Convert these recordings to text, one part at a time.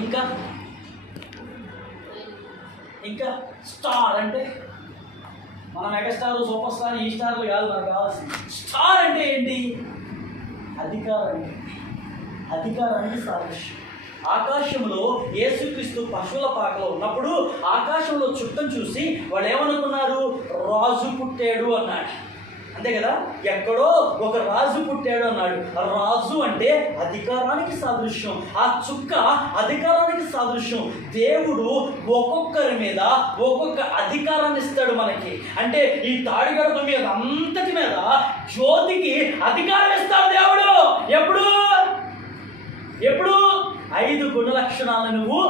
ఇంకా ఇంకా స్టార్ అంటే మన మెగాస్టార్, సూపర్ స్టార్, ఈ స్టార్లు కాదు మనకు కావాల్సింది. స్టార్ అంటే ఏంటి? అధికారానికి సాదృశ్యం. ఆకాశంలో యేసుక్రీస్తు పశువుల పాకలో ఉన్నప్పుడు ఆకాశంలో చుట్టం చూసి వాళ్ళు ఏమనుకున్నారు? రాజు పుట్టాడు అన్నాడు. అంతే కదా, ఎక్కడో ఒక రాజు పుట్టాడు అన్నాడు. రాజు అంటే అధికారానికి సాదృశ్యం. ఆ చుక్క అధికారానికి సాదృశ్యం. దేవుడు ఒక్కొక్కరి మీద ఒక్కొక్క అధికారాన్ని ఇస్తాడు మనకి. అంటే ఈ తాడిగడప మీద అంతటి మీద జ్యోతికి అధికారం ఇస్తాడు దేవుడు. ఎప్పుడు 5 గుణ లక్షణాలను నువ్వు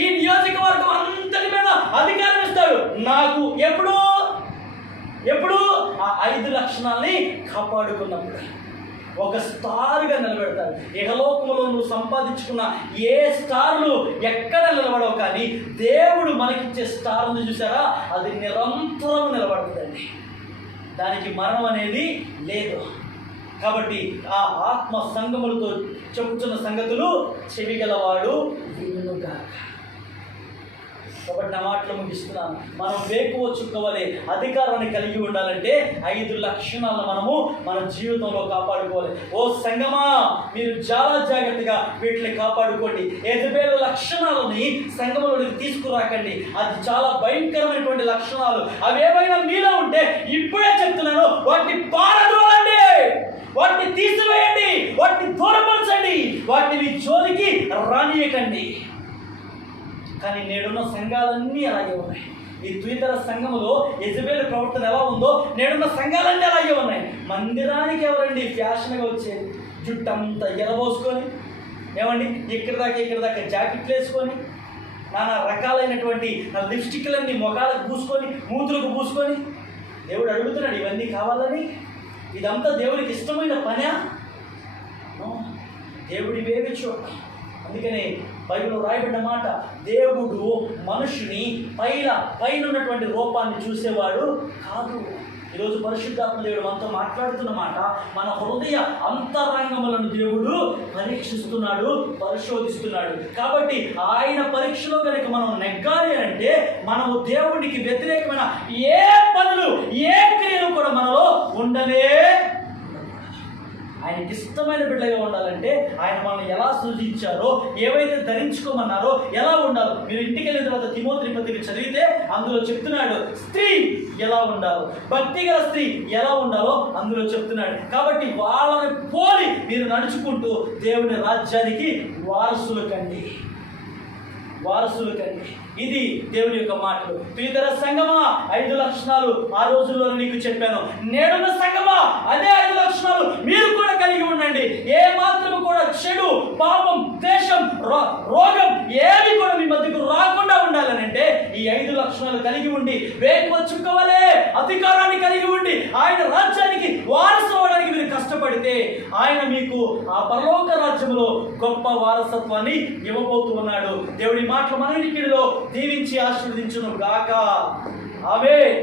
ఈ నియోజకవర్గం అంతటి మీద అధికారం ఇస్తాడు నాకు. ఎప్పుడు ఆ 5 లక్షణాలని కాపాడుకున్నప్పుడు ఒక స్టార్గా నిలబెడతాడు. ఇహలోకములో నువ్వు సంపాదించుకున్న ఏ స్టార్లు ఎక్కడ నిలబడవు, కానీ దేవుడు మనకిచ్చే స్టార్ ఉంది చూసారా, అది నిరంతరం నిలబడుతుందండి. దానికి మరణం అనేది లేదు. కాబట్టి ఆ ఆత్మ సంగములతో చెప్పుచున్న సంగతులు చెవిగలవాడు వినుగాక. కాబట్టి నా మాటలు ముగిస్తున్నాను. మనం వేకువ చుక్కవలే అధికారాన్ని కలిగి ఉండాలంటే 5 లక్షణాలను మనము మన జీవితంలో కాపాడుకోవాలి. ఓ సంగమా, మీరు చాలా జాగ్రత్తగా వీటిని కాపాడుకోండి. యెజబెలు లక్షణాలని సంగమంలోకి తీసుకురాకండి. అది చాలా భయంకరమైనటువంటి లక్షణాలు. అవి ఏమైనా మీలో ఉంటే ఇప్పుడే చెప్తున్నాను, వాటిని పారద్రోలండి, వాటిని తీసివేయండి, వాటిని దూరపరచండి, వాటిని మీ జోలికి రానియకండి. కానీ నేడున్న సంఘాలన్నీ అలాగే ఉన్నాయి. ఈ తుయితర సంఘములో యెజబెలు ప్రవర్తన ఎలా ఉందో నేడున్న సంఘాలన్నీ అలాగే ఉన్నాయి. మందిరానికి ఎవరండి ఫ్యాషన్గా వచ్చేది? జుట్టంతా ఎలబోసుకొని, ఏమండి ఇక్కడ దాకా జాకెట్లు వేసుకొని, నానా రకాలైనటువంటి లిప్స్టిక్లన్నీ మొఖాలకు పూసుకొని, మూతులకు పూసుకొని. దేవుడు అడుగుతున్నాడు ఇవన్నీ కావాలని? ఇదంతా దేవుడికి ఇష్టమైన పనా? దేవుడి వేవి చూడ. అందుకనే బైబిల్లో రాయబడిన మాట, దేవుడు మనుషుని పైన ఉన్నటువంటి రూపాన్ని చూసేవాడు కాదు. ఈరోజు పరిశుద్ధాత్మ దేవుడు మనతో మాట్లాడుతున్న మాట, మన హృదయ అంతరంగములను దేవుడు పరీక్షిస్తున్నాడు, పరిశోధిస్తున్నాడు. కాబట్టి ఆయన పరీక్షలో కనుక మనం నెగ్గాలి అంటే మనము దేవుడికి వ్యతిరేకమైన ఏ పనులు, ఏ క్రియలు కూడా మనలో ఉండలే. ఆయనకి ఇష్టమైన బిడ్డగా ఉండాలంటే ఆయన మనల్ని ఎలా సృజించారో, ఏవైతే ధరించుకోమన్నారో ఎలా ఉండాలో. మీరు ఇంటికి వెళ్ళిన తర్వాత తిమోతి పత్రిక చదివితే అందులో చెప్తున్నాడు స్త్రీ ఎలా ఉండాలో, భక్తి గల స్త్రీ ఎలా ఉండాలో అందులో చెప్తున్నాడు. కాబట్టి వాళ్ళని పోలి మీరు నడుచుకుంటూ దేవుని రాజ్యానికి వారసులు కండి. ఇది దేవుని యొక్క మాటలు. ప్రియతర సంగమా, 5 లక్షణాలు ఆ రోజుల్లో నీకు చెప్పాను. నేడున్న సంగమా, అదే 5 లక్షణాలు మీరు కూడా కలిగి ఉండండి. ఏ మాత్రము కూడా చెడు, పాపం, దేశం, రోగం ఏవి కూడా మీ మధ్యకు రాకుండా ఉండాలనంటే ఈ 5 లక్షణాలు కలిగి ఉండి, వేకువ చుక్కవలే అధికారాన్ని కలిగి ఉండి ఆయన రాజ్యానికి వారసు అవడానికి మీరు కష్టపడితే ఆయన మీకు ఆ పరలోక రాజ్యంలో గొప్ప వారసత్వాన్ని ఇవ్వబోతున్నాడు. దేవుడి మాటలు మన ఇంటిలో దీవించి ఆశీర్వదించును గాక. ఆమేన్.